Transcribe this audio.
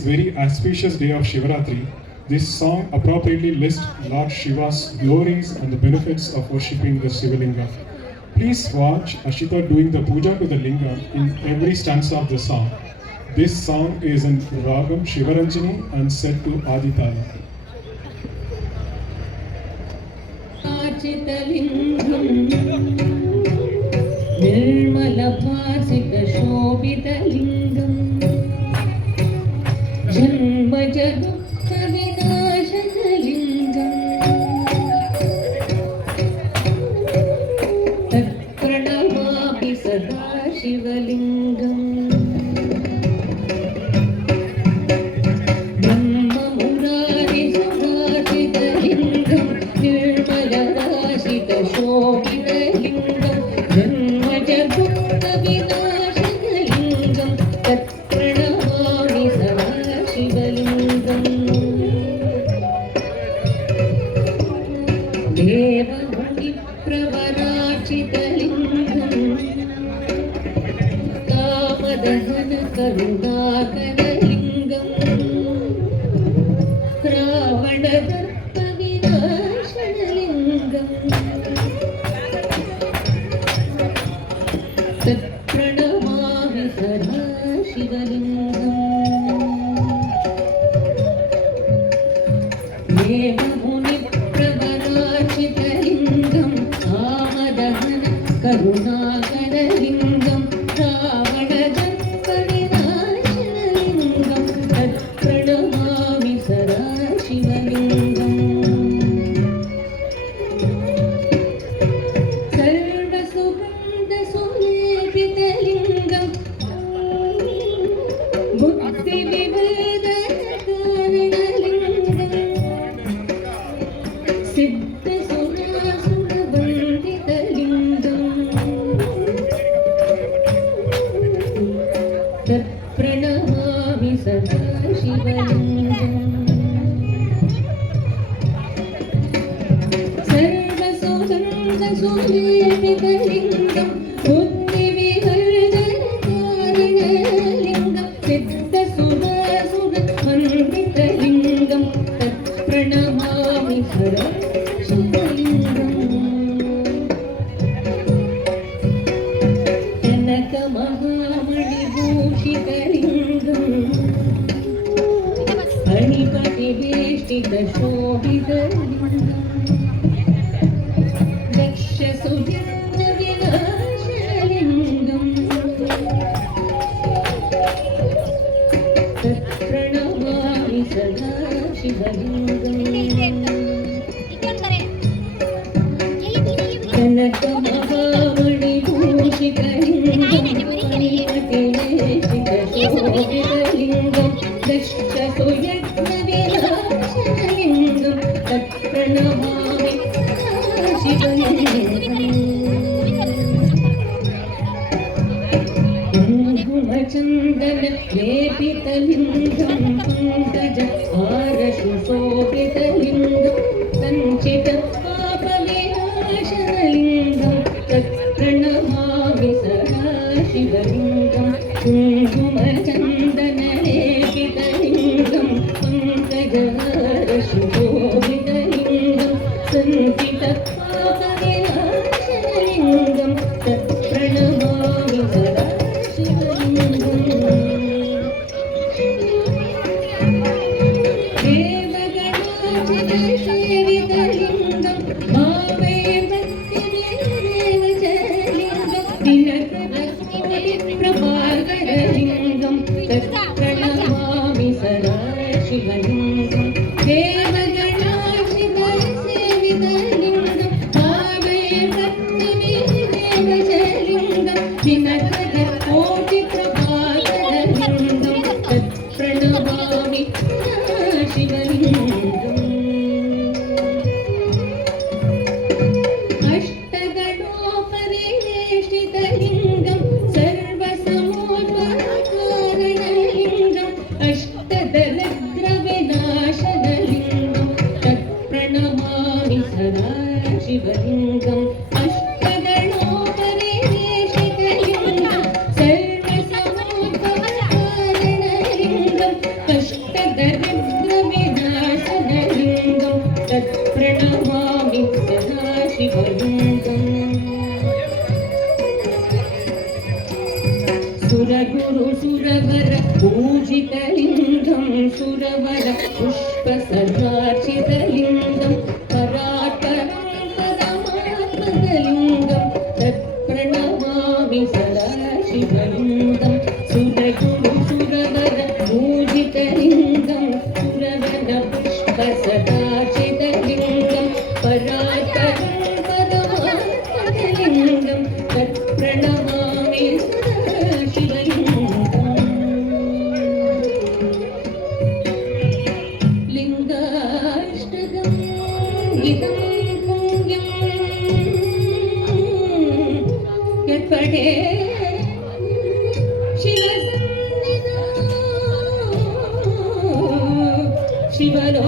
very auspicious day of Shivaratri, this song appropriately lists Lord Shiva's glories and the benefits of worshipping the Shivalinga. Please watch Ashita doing the puja to the linga in every stanza of the song. This song is in Ragam Shivaranjani and set to Aditala. निर्मलभासितशोभितलिङ्गम् जन्मजदुःखविनाशनलिङ्गम् तत्प्रणमामि सदा शिवलिङ्गम् ब्रह्ममुरारिसुभासितलिङ्गम् निर्मलराशितशोभितलिङ्गम् जन्मजदुःखविनाशनलिङ्गम् तत्प्रणमामि सदा शिवलिङ्गम् देवमुनिप्रवराचितलिङ्गम् कामदहनकरुणाकरलिङ्गम् रावणदर्पविनाशनलिङ्गम् तत्प्रणमामि सदा शिवलिङ्गम् देवमुनिप्रवराचितलिङ्गम् कामदहन करुणाकरलिङ्गम् रावणदर्पविनाशनलिङ्गम् तत्प्रणमामि सदा शिवलिङ्गम् सर्वसुगन्धसुलेपितलिङ्गम् बुद्धिविवेदकारणलिङ्गम् सिद्धसुरासुरवन्दितलिङ्गम् तत्प्रणमामि सदा शिवलिङ्गम् सर्वसुगन्धसुलेपितलिङ्गम् बुद्धिविवर्धनकारणलिङ्गम् सिद्धसुरासुरवन्दितलिङ्गम् तत्प्रणमामि सदा शिवलिङ्गम् कनकमहामणिभूषितलिङ्गम् फणिपतिवेष्टितशोभितलिङ्गम् दक्षसुजन्मविनाशनलिङ्गम् तत्प्रणमामि सदा शिवलिङ्गम् कनकमहामणिभूषितलिङ्गम् फणिपतिवेष्टितशोभितलिङ्गम् दक्षसुजन्मविनाशनलिङ्गम् तत्प्रणमामि सदा शिवलिङ्गम् कुङ्कुमचन्दनलेपितलिङ्गम् पङ्कजहारसुशोभितलिङ्गम् सञ्चितपापविनाशनलिङ्गम् तत्प्रणमामि सदा शिवलिङ्गम् कुङ्कुमचन्दनलेपितलिङ्गम् पङ्कजहारसुशोभितलिङ्गम् सञ्चितपापविनाशनलिङ्गम् तत्प्रणमामि सदा शिवलिङ्गम् देवगणाचितसेवितलिङ्गम् भावे भक्तिमेवचलिङ्गम् दिनकरकोटिप्रभाकरलिङ्गम् तत्प्रणमामि सदा शिवलिङ्गम् देवगणाचितसेवितलिङ्गम् भावे भक्तिमेवचलिङ्गम् दिनकरकोटिप्रभाकरलिङ्गम् तत्प्रणमामि सदा शिवलिङ्गम् अष्टगणोपरिवेष्टितलिङ्गम् सर्वसमोपकारणलिङ्गम् अष्टदरिद्रविनाशनलिङ्गम् तत्प्रणमामि सदा शिवलिङ्गम् अष्टगणोपरिवेष्टितलिङ्गम् सर्वसमोपकारणलिङ्गम् सर्वदरिद्रविनाशनलिङ्गं तत्प्रणमामि सदा शिवलिङ्गम् सुरगुरु सुरवर पूजितलिङ्गं सुरवर पुष्पसदार्चितलिङ्गं परात्परं पदमात्मलिङ्गं तत्प्रणमामि सदा शिवलिङ्गं सुरगुरु सुरवर पूजितलिङ्गं सुरवर पुष्पसदार्चितलिङ्गं परात्परं पदमात्मलिङ्गं तत्प्रणमामि लिङ्गाष्टकम् इदं पुण्यं यत्पठे शिवसन्निधौ शिवलो